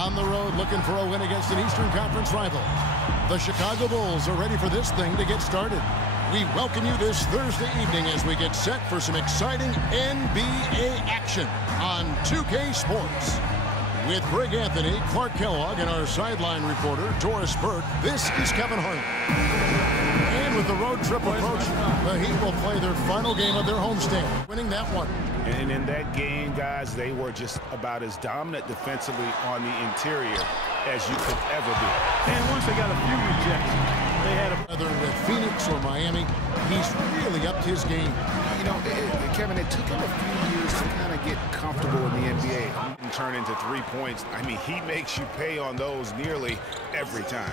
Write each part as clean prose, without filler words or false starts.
On the road looking for a win against an Eastern Conference rival. The Chicago Bulls are ready for this thing to get started. We welcome you this Thursday evening as we get set for some exciting NBA action on 2K Sports. With Greg Anthony, Clark Kellogg, and our sideline reporter, Doris Burke, this is Kevin Hart. And with the road trip approach, the Heat will play their final game of their homestand, winning that one. And in that game, guys, they were just about as dominant defensively on the interior as you could ever be. And once they got a few rejections, they had whether with Phoenix or Miami, he's really upped his game. You know, Kevin, it took him a few years to kind of get comfortable in the NBA. And turn into 3 points. I mean, he makes you pay on those nearly every time.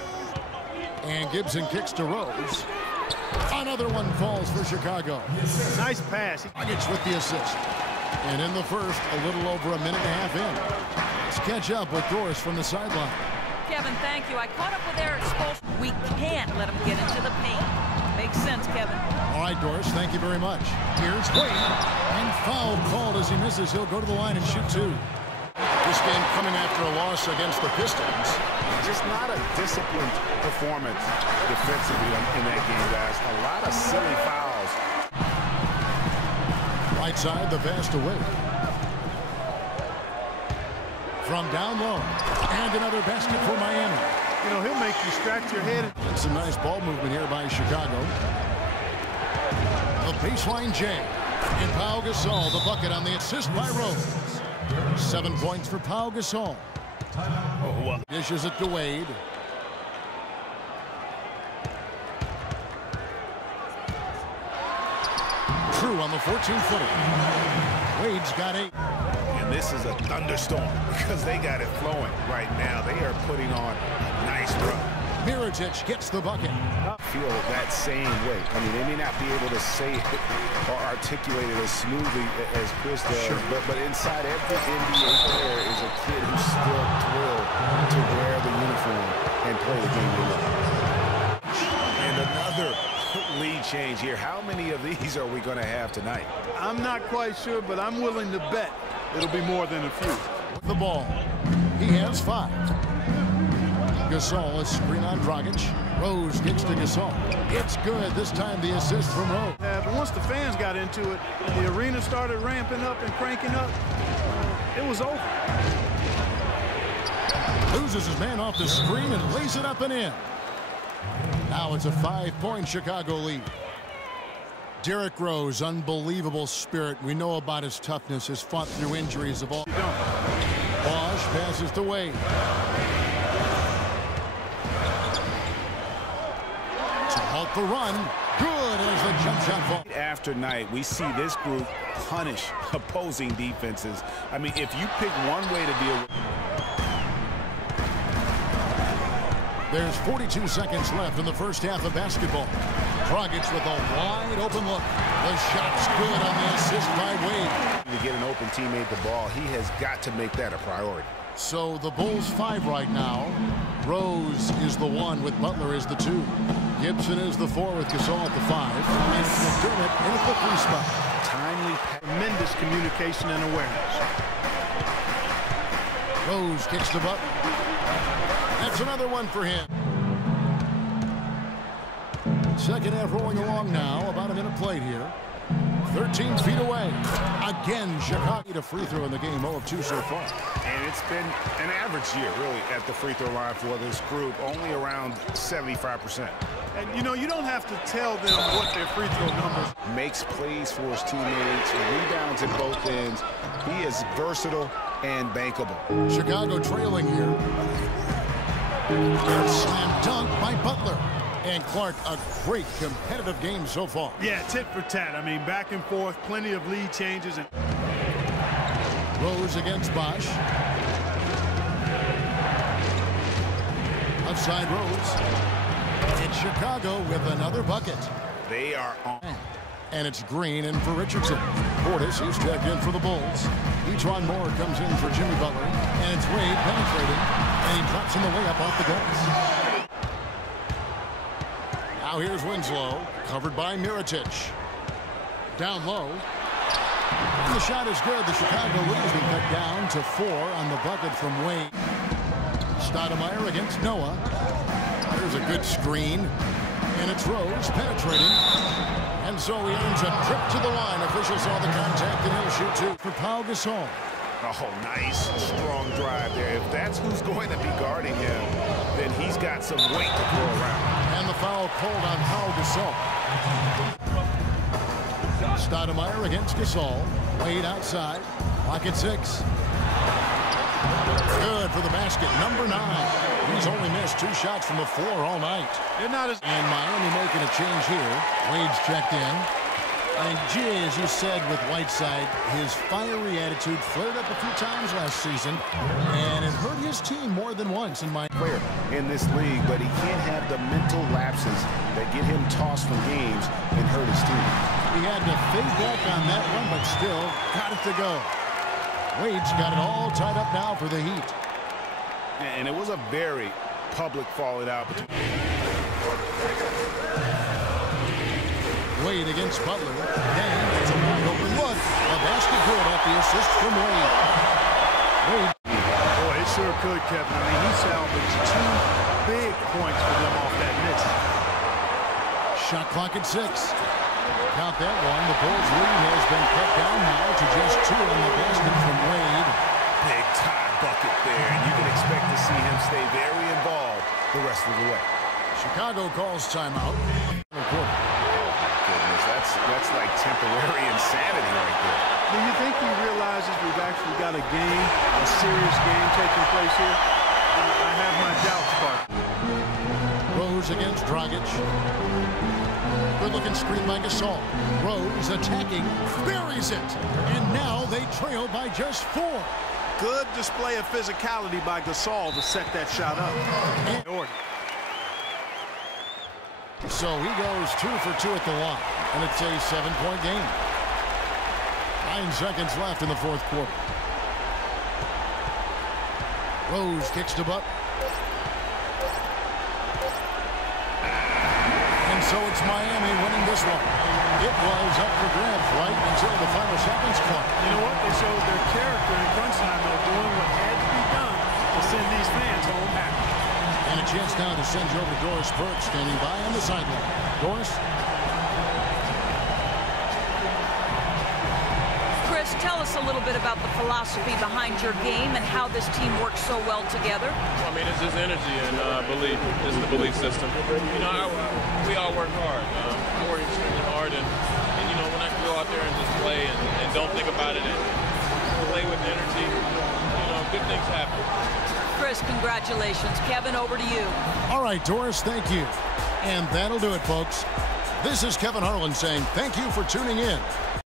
And Gibson kicks to Rose. Another one falls for Chicago. Nice pass. Dragic with the assist. And in the first, a little over a minute and a half in. Let's catch up with Doris from the sideline. Kevin, thank you. I caught up with Eric Spoelstra. We can't let him get into the paint. Makes sense, Kevin. All right, Doris, thank you very much. Here's Wade. And foul called as he misses. He'll go to the line and shoot two. This game coming after a loss against the Pistons. Just not a disciplined performance defensively in that game, guys. A lot of silly fouls. Right side, the pass to Wade. From down low. And another basket for Miami. You know, he'll make you scratch your head. And some nice ball movement here by Chicago. The baseline J. And Pau Gasol, the bucket on the assist by Rose. 7 points for Pau Gasol. Dishes it to Wade. True on the 14-footer. Wade's got 8. And this is a thunderstorm because they got it flowing right now. They are putting on a nice run. Mirotic gets the bucket. Feel that same way. I mean, they may not be able to say it or articulate it as smoothly as Chris does, sure. but inside every NBA player is a kid who's still thrilled to wear the uniform and play the game they love. And another lead change here. How many of these are we going to have tonight? I'm not quite sure, but I'm willing to bet it'll be more than a few. The ball. He has 5. Gasol, a screen on Dragic. Rose gets to Gasol. It's good. This time the assist from Rose. But once the fans got into it, the arena started ramping up and cranking up. It was over. Loses his man off the screen and lays it up and in. Now it's a 5-point Chicago lead. Derrick Rose, unbelievable spirit. We know about his toughness, has fought through injuries of all. Bosch passes to Wade. To halt the run. Good as the jump shot falls. After night, we see this group punish opposing defenses. I mean, if you pick one way to deal with. There's 42 seconds left in the first half of basketball. Dragic with a wide open look. The shot's good on the assist by Wade. To get an open teammate the ball, he has got to make that a priority. So the Bulls 5 right now. Rose is the 1 with Butler as the 2. Gibson is the 4 with Gasol at the 5. And McDermott in at the 3 spot. Timely, tremendous communication and awareness. Rose kicks the Butler. That's another one for him. Second half rolling along now. About a minute played here. 13 feet away. Again, Chicago. A free throw in the game. 0 of 2 so far. And it's been an average year, really, at the free throw line for this group. Only around 75%. And, you know, you don't have to tell them what their free throw numbers. Makes plays for his teammates. Rebounds at both ends. He is versatile and bankable. Chicago trailing here. And slam dunk by Butler. And Clark, a great competitive game so far. Yeah, tit for tat. I mean, back and forth, plenty of lead changes. And Rose against Bosch. Outside Rose. It's Chicago with another bucket. They are on. And it's Green in for Richardson. Portis, he's checked in for the Bulls. Etron Moore comes in for Jimmy Butler. And it's Wade penetrating. And he drops in the layup off the glass. Now here's Winslow, covered by Mirotic. Down low. And the shot is good. The Chicago lead has been cut down to 4 on the bucket from Wade. Stoudemire against Noah. There's a good screen. And it's Rose penetrating. And so he earns a trip to the line. Officials saw the contact, and he'll shoot two for Pau Gasol. Oh, nice, strong drive there. If that's who's going to be guarding him, then he's got some weight to throw around. And the foul called on Pau Gasol. Stoudemire against Gasol. Wade outside. Pocket 6. Good for the basket. Number 9. He's only missed 2 shots from the floor all night. They're not as... And Miami making a change here. Wade's checked in. And Jay, as you said with Whiteside, his fiery attitude flared up a few times last season, and it hurt his team more than once in my player in this league, but he can't have the mental lapses that get him tossed from games and hurt his team. He had to fade back on that one, but still got it to go. Wade's got it all tied up now for the Heat. And it was a very public falling out between Wade against Butler. Then it's a wide open look. A basket good off the assist from Wade. Wade. Boy, it sure could, Kevin. I mean, he salvaged 2 big points for them off that miss. Shot clock at 6. Count that one. The Bulls' lead has been cut down now to just 2 on the basket from Wade. big time bucket there, and you can expect to see him stay very involved the rest of the way. Chicago calls timeout. That's like temporary insanity right there. Do you think he realizes we've actually got a game, a serious game taking place here? I have my doubts, Clark. Rose against Dragic. Good-looking screen by Gasol. Rose attacking, buries it. And now they trail by just 4. Good display of physicality by Gasol to set that shot up. So he goes 2 for 2 at the line, and it's a 7-point game. 9 seconds left in the 4th quarter. Rose kicks to Butler. And so it's Miami winning this one. It was up for grabs right until the final seconds clock. You know what? They showed their character in crunch time, though, doing what had to be done to send these fans home happy. And a chance now to send you over to Doris Burke, standing by on the sideline. Doris? Chris, tell us a little bit about the philosophy behind your game and how this team works so well together. I mean, it's just energy and belief. It's the belief system. You know, we all work hard. I work extremely hard, and you know, when I can go out there and just play and don't think about it and play with energy, you know, good things happen. Chris, congratulations. Kevin, over to you. All right, Doris, thank you. And that'll do it, folks. This is Kevin Harlan saying thank you for tuning in.